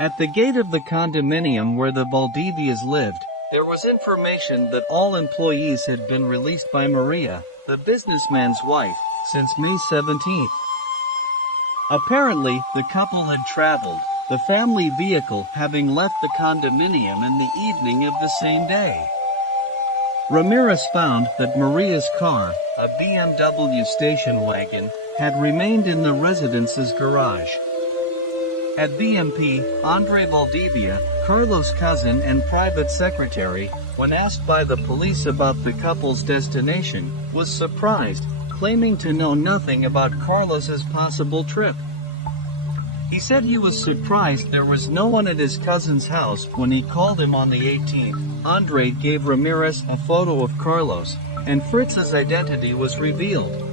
At the gate of the condominium where the Valdivias lived, there was information that all employees had been released by Maria, the businessman's wife, since May 17th. Apparently, the couple had traveled, the family vehicle having left the condominium in the evening of the same day. Ramirez found that Maria's car, a BMW station wagon, had remained in the residence's garage. At BMP, Andre Valdivia, Carlos' cousin and private secretary, when asked by the police about the couple's destination, was surprised, claiming to know nothing about Carlos's possible trip. He said he was surprised there was no one at his cousin's house when he called him on the 18th. Andre gave Ramirez a photo of Carlos, and Fritz's identity was revealed.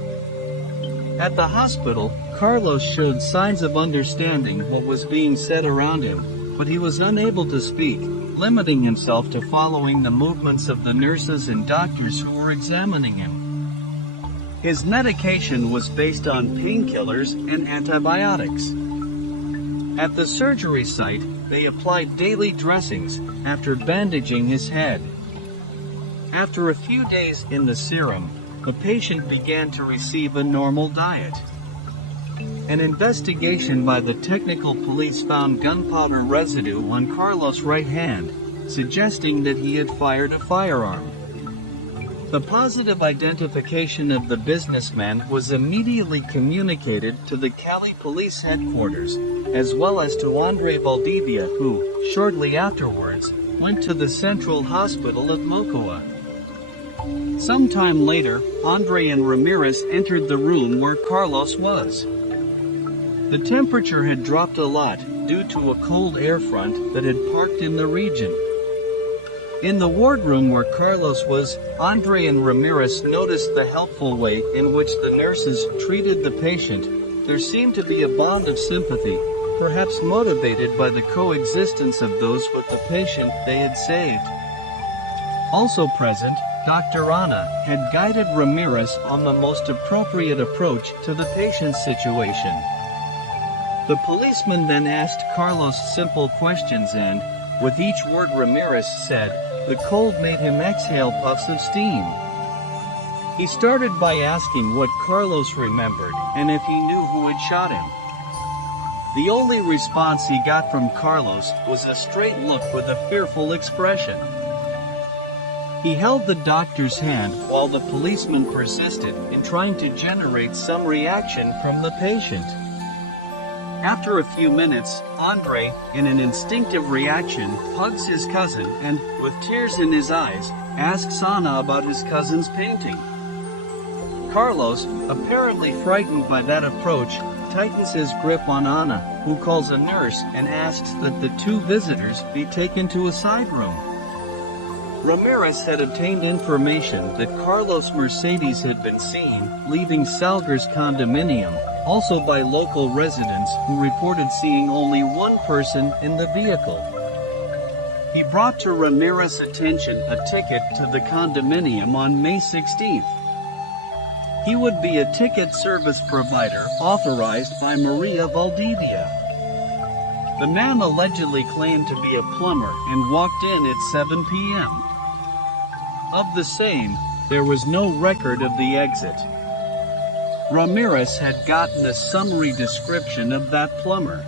At the hospital, Carlos showed signs of understanding what was being said around him, but he was unable to speak, limiting himself to following the movements of the nurses and doctors who were examining him. His medication was based on painkillers and antibiotics. At the surgery site, they applied daily dressings after bandaging his head. After a few days in the serum, the patient began to receive a normal diet. An investigation by the technical police found gunpowder residue on Carlos' right hand, suggesting that he had fired a firearm. The positive identification of the businessman was immediately communicated to the Cali police headquarters, as well as to Andre Valdivia, who, shortly afterwards, went to the Central Hospital of Mocoa. Sometime later, Andre and Ramirez entered the room where Carlos was. The temperature had dropped a lot due to a cold air front that had parked in the region. In the wardroom where Carlos was, Andre and Ramirez noticed the helpful way in which the nurses treated the patient. There seemed to be a bond of sympathy, perhaps motivated by the coexistence of those with the patient they had saved. Also present, Dr. Ana had guided Ramirez on the most appropriate approach to the patient's situation. The policeman then asked Carlos simple questions and, with each word Ramirez said, the cold made him exhale puffs of steam. He started by asking what Carlos remembered and if he knew who had shot him. The only response he got from Carlos was a straight look with a fearful expression. He held the doctor's hand while the policeman persisted in trying to generate some reaction from the patient. After a few minutes, Andre, in an instinctive reaction, hugs his cousin and, with tears in his eyes, asks Ana about his cousin's painting. Carlos, apparently frightened by that approach, tightens his grip on Ana, who calls a nurse and asks that the two visitors be taken to a side room. Ramirez had obtained information that Carlos' Mercedes had been seen leaving Salger's condominium, also by local residents who reported seeing only one person in the vehicle. He brought to Ramirez's attention a ticket to the condominium on May 16th. He would be a ticket service provider authorized by Maria Valdivia. The man allegedly claimed to be a plumber and walked in at 7 p.m. Of the same, there was no record of the exit. Ramirez had gotten a summary description of that plumber.